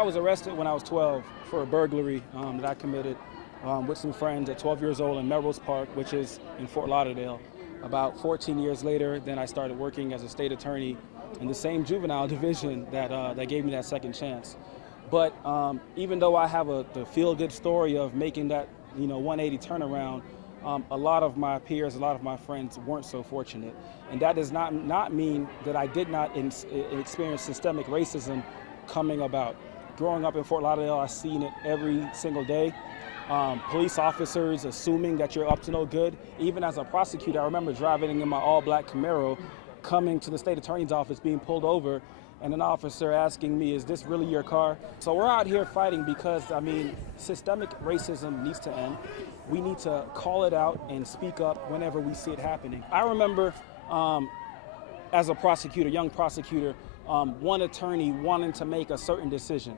I was arrested when I was 12 for a burglary that I committed with some friends at 12 years old in Melrose Park, which is in Fort Lauderdale. About 14 years later, then I started working as a state attorney in the same juvenile division that gave me that second chance. But even though I have the feel-good story of making that 180 turnaround, a lot of my peers, a lot of my friends weren't so fortunate. And that does not mean that I did not experience systemic racism coming about. Growing up in Fort Lauderdale, I've seen it every single day. Police officers assuming that you're up to no good. Even as a prosecutor, I remember driving in my all-black Camaro, coming to the state attorney's office, being pulled over, and an officer asking me, is this really your car? So we're out here fighting because, systemic racism needs to end. We need to call it out and speak up whenever we see it happening. I remember as a prosecutor, young prosecutor, one attorney wanting to make a certain decision,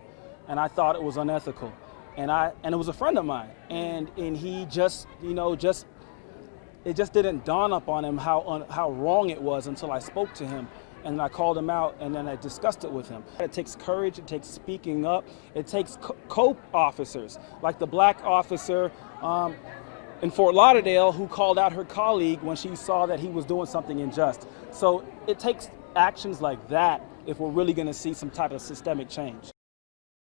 and I thought it was unethical. And it was a friend of mine, and he just, it just didn't dawn upon him how wrong it was until I spoke to him. And I called him out, and then I discussed it with him. It takes courage, it takes speaking up, it takes co-officers, like the black officer in Fort Lauderdale who called out her colleague when she saw that he was doing something unjust. So it takes actions like that if we're really gonna see some type of systemic change.